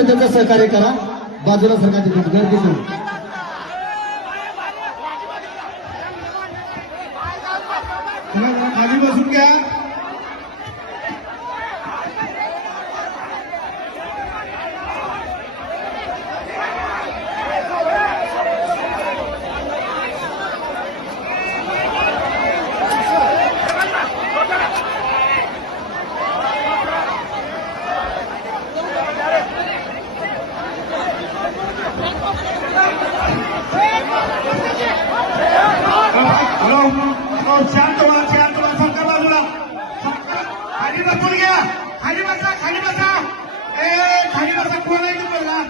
तर त्याचं सहकार्य करा. बाजूला सरकार गर्दी करू. खाली बसून घ्या. शांत व्हा, शांत व्हा. सरकार बाजूला. खाली बसून घ्या. खाली बसा, खाली बसा. खाली बसा. कोण आहे तुम्हाला?